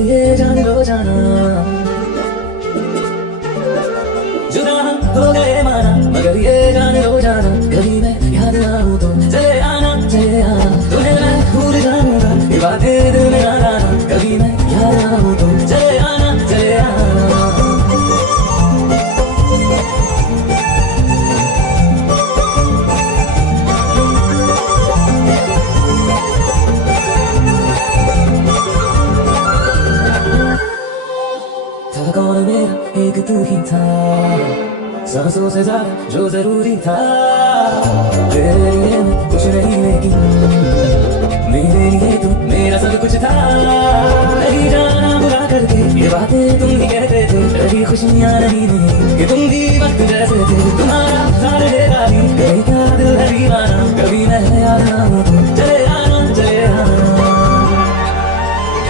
मगर ये जान लो जाना जुदा हम हो गए माना, मगर ये जान लो जाना कभी मैं याद ना हूँ तो चले आना तुम्हें मैं भूल जाऊंगा, ये बातें दिल में ना लाना कभी मैं याद ना हूँ तो चले आना था कौन मेरा एक तू ही था, सांसों से ज्यादा जो जरूरी था। तेरे लिए मैं कुछ नहीं लेकिन मेरे लिए तू मेरा सब कुछ था। नहीं जाना बुरा करके ये बातें तुम ही कहते थे, कभी खुशियाँ नहीं मिली कि तुम भी वक्त जैसे थे। तुम्हारा सारे कभी था दिल है दीवाना, कभी मैं याद ना हूँ